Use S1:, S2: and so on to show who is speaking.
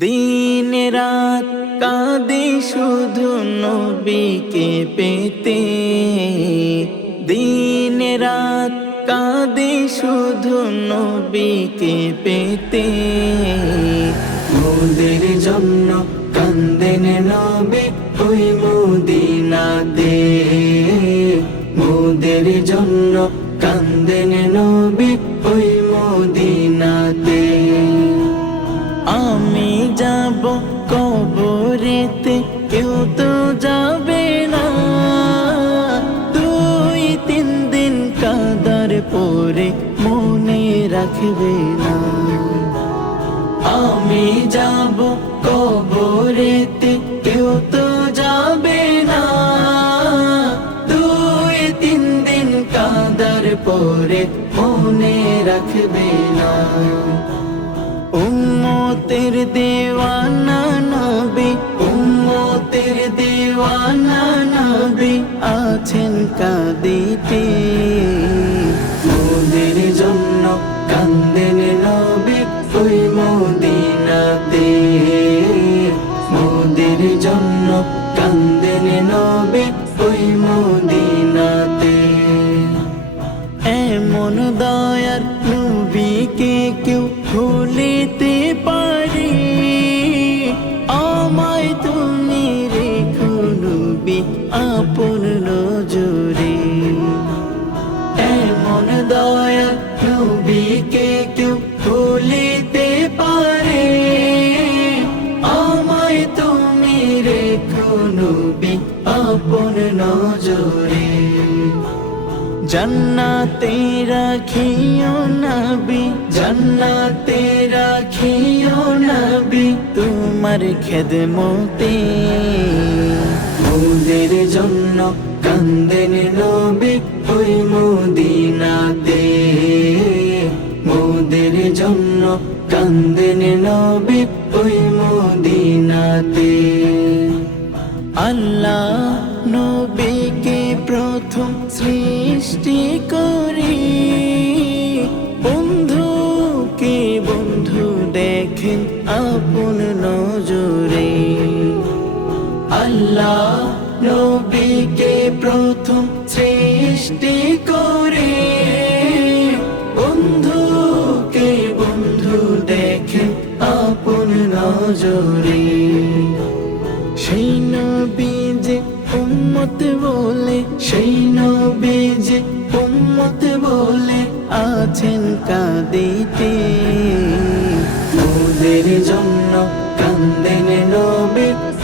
S1: দিন রাত কাঁদে শুধু নবীকে পেতে। দিন রাত কাঁদে শুধু নবীকে পেতে। মোদের জন্য কান্দেন নবী ওই মুদিনাতে। মোদের তো যাবে না। দুই, তিন দিন কাদার পরে মনে রাখবে না। আমি যাব কবরেতে, কেউ তো যাবে না। দুই, তিন দিন কাদার পরে মনে রাখবে না। উম্মতের দেওয়ানা নবী উম্মতের দেওয়ানা নবী আছেন কাঁদিতে। মোদের জন্য কান্দেন নবী ওই মদিনাতে। মোদের জন্য কান্দেন নবী ওই মদিনাতে। এমন দয়ার নবীকে কেউ আপন নজরে। এমন দয়ার নবীকে কেউ ভুলিতে পারে। আমায় তুমি রেখো নবী, আপন নজরে। জন্নাতে রাখিও নবী, জন্নাতে রাখিও নবী, তোমার খেদমতে। মোদের জন্য কান্দেন নবী ওই মদিনাতে। মোদের জন্য কান্দেন নবী ওই আল্লাহ নবীকে প্রথম সৃষ্টি করি। বন্ধুকে বন্ধু দেখেন, আপন নজরে আল্লাহ নবীকে প্রথম সৃষ্টি করে। বন্ধুকে বন্ধু দেখেন আপন নজরে। সেই নবী যে উম্মত বলে, সেই নবী যে উম্মত বলে আছেন কাঁদিতে। মোদের জন্য কান্দেন